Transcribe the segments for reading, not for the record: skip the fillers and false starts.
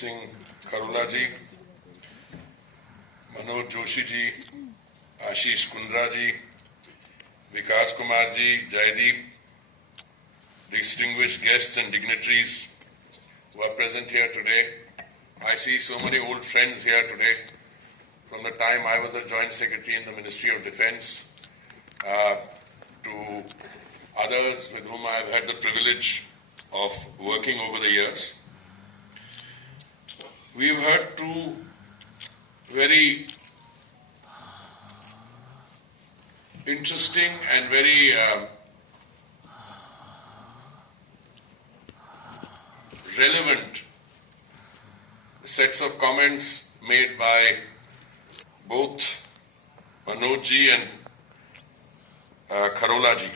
Singh Kharola ji, Manoj Joshi ji, Ashish Kundra ji, Vikas Kumar ji, Jaideep, distinguished guests and dignitaries who are present here today. I see so many old friends here today from the time I was a Joint Secretary in the Ministry of Defence to others with whom I have had the privilege of working over the years. We've heard two very interesting and very relevant sets of comments made by both Manoj ji and Kharola ji.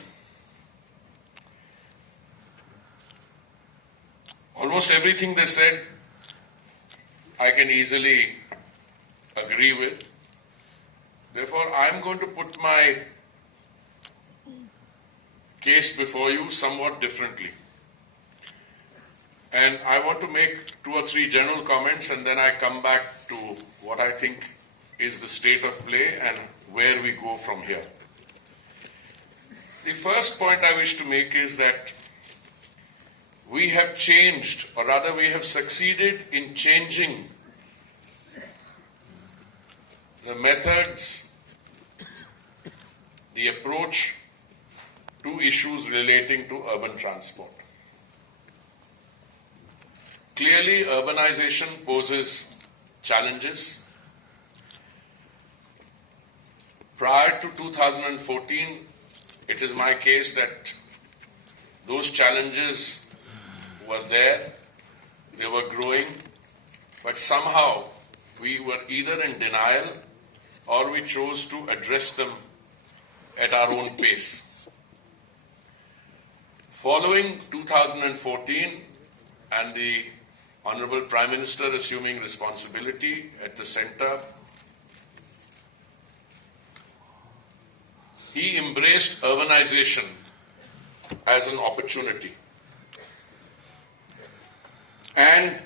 Almost everything they said I can easily agree with. Therefore, I am going to put my case before you somewhat differently. And I want to make 2 or 3 general comments and then I come back to what I think is the state of play and where we go from here. The first point I wish to make is that we have changed, or rather we have succeeded in changing the methods, the approach to issues relating to urban transport. Clearly, urbanization poses challenges. Prior to 2014, it is my case that those challenges were there, they were growing, but somehow we were either in denial or we chose to address them at our own pace. Following 2014 and the Honorable Prime Minister assuming responsibility at the center, he embraced urbanization as an opportunity. And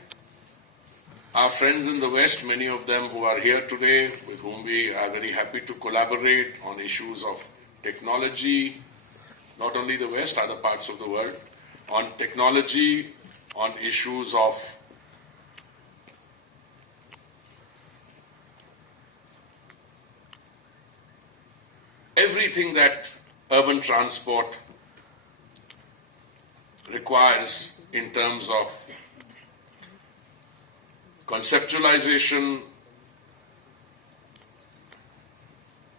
our friends in the West, many of them who are here today, with whom we are very happy to collaborate on issues of technology, not only the West, other parts of the world, on technology, on issues of everything that urban transport requires in terms of conceptualization,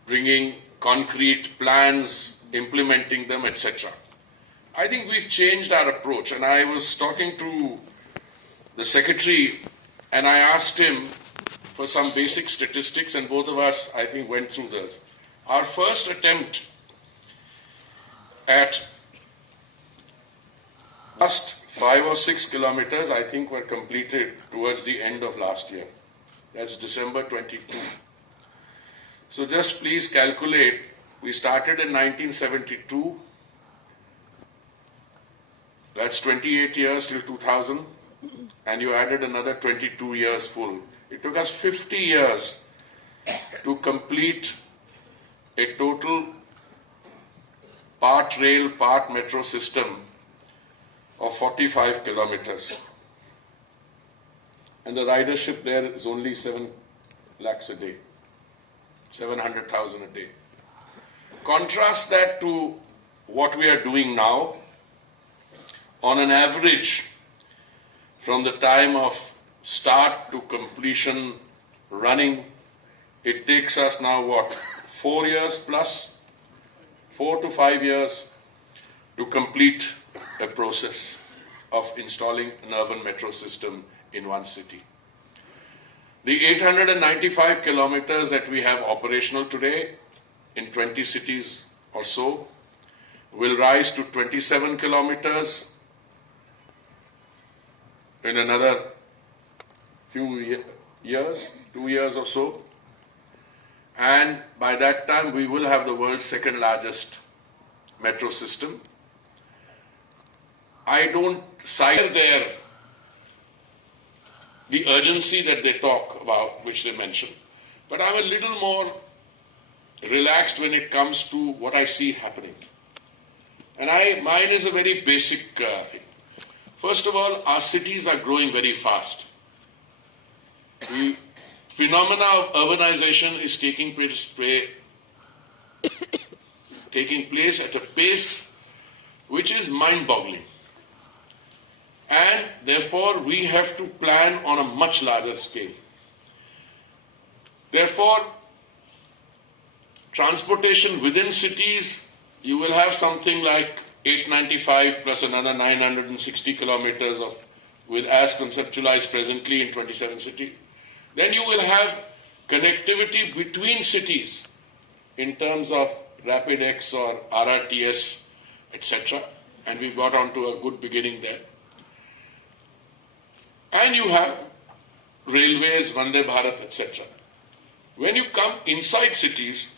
bringing concrete plans, implementing them, etc. I think we've changed our approach, and I was talking to the secretary and I asked him for some basic statistics, and both of us, I think, went through those. Our first attempt at last 5 or 6 kilometers, I think, were completed towards the end of last year. That's December 22. So just please calculate, we started in 1972, that's 28 years till 2000, and you added another 22 years full. It took us 50 years to complete a total part rail, part metro system of 45 kilometers. And the ridership there is only 7 lakhs a day, 700,000 a day. Contrast that to what we are doing now. On an average, from the time of start to completion running, it takes us now what, 4 years plus, 4 to 5 years to complete a process of installing an urban metro system in one city. The 895 kilometers that we have operational today in 20 cities or so will rise to 27 kilometers in another few years, 2 years or so. And by that time, we will have the world's second largest metro system. I don't cite there the urgency that they talk about, which they mention. But I'm a little more relaxed when it comes to what I see happening. And mine is a very basic thing. First of all, our cities are growing very fast. The phenomena of urbanization is taking place at a pace which is mind-boggling. And therefore, we have to plan on a much larger scale. Therefore, transportation within cities, you will have something like 895 plus another 960 kilometers as conceptualized presently in 27 cities. Then you will have connectivity between cities in terms of Rapid X or RRTS, etc. And we've got on to a good beginning there. And you have railways, Vande Bharat, etc. When you come inside cities,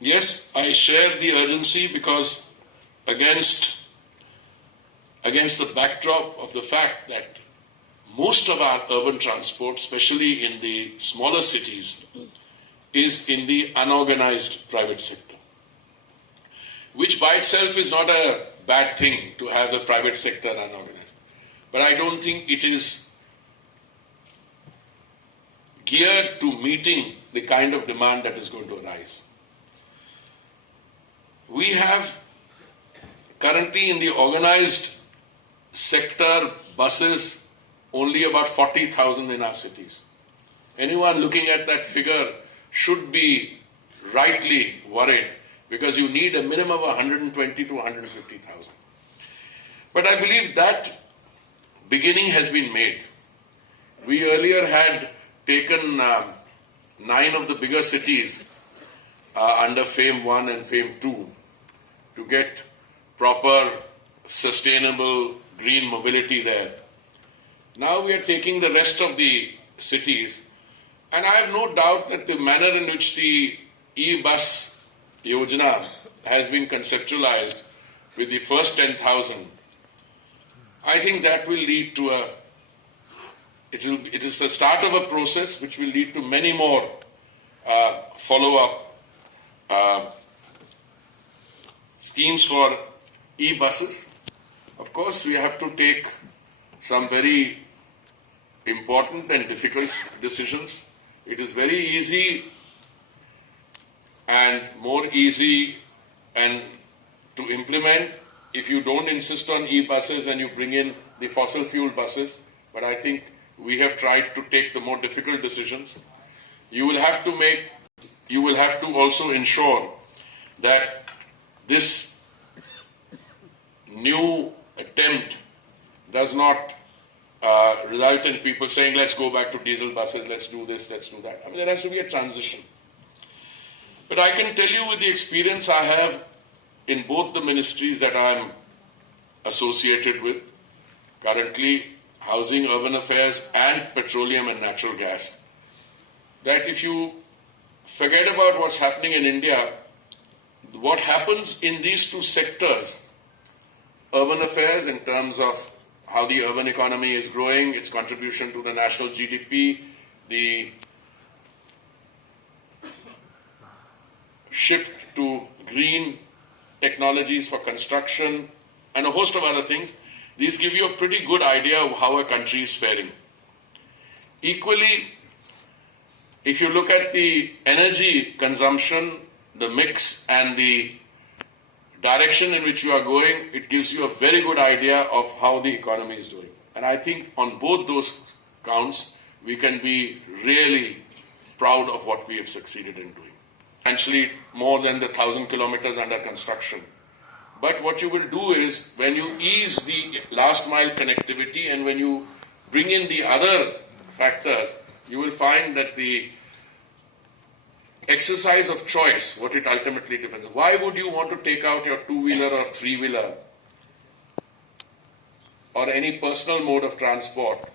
yes, I share the urgency because against the backdrop of the fact that most of our urban transport, especially in the smaller cities, is in the unorganized private sector, which by itself is not a bad thing to have the private sector unorganized. But I don't think it is geared to meeting the kind of demand that is going to arise. We have currently in the organized sector buses only about 40,000 in our cities. Anyone looking at that figure should be rightly worried because you need a minimum of 120 to 150,000. But I believe that beginning has been made. We earlier had taken 9 of the bigger cities under FAME 1 and FAME 2 to get proper, sustainable green mobility there. Now we are taking the rest of the cities, and I have no doubt that the manner in which the e-bus Yojana has been conceptualized with the first 10,000, I think that will lead to it is the start of a process which will lead to many more follow-up schemes for e-buses. Of course, we have to take some very important and difficult decisions. It is very easy and more easy and to implement if you don't insist on e-buses and you bring in the fossil fuel buses. But I think we have tried to take the more difficult decisions. You will have to also ensure that this new attempt does not result in people saying, let's go back to diesel buses, let's do this, let's do that. I mean, there has to be a transition. But I can tell you with the experience I have in both the ministries that I'm associated with, currently Housing, Urban Affairs and Petroleum and Natural Gas, that if you forget about what's happening in India, what happens in these two sectors, urban affairs in terms of how the urban economy is growing, its contribution to the national GDP, the shift to green technologies for construction, and a host of other things, these give you a pretty good idea of how a country is faring. Equally, if you look at the energy consumption, the mix, and the direction in which you are going, it gives you a very good idea of how the economy is doing. And I think on both those counts, we can be really proud of what we have succeeded in doing. Actually, more than the 1,000 kilometers under construction. But what you will do is, when you ease the last mile connectivity and when you bring in the other factors, you will find that the exercise of choice, what it ultimately depends on. Why would you want to take out your two-wheeler or three-wheeler or any personal mode of transport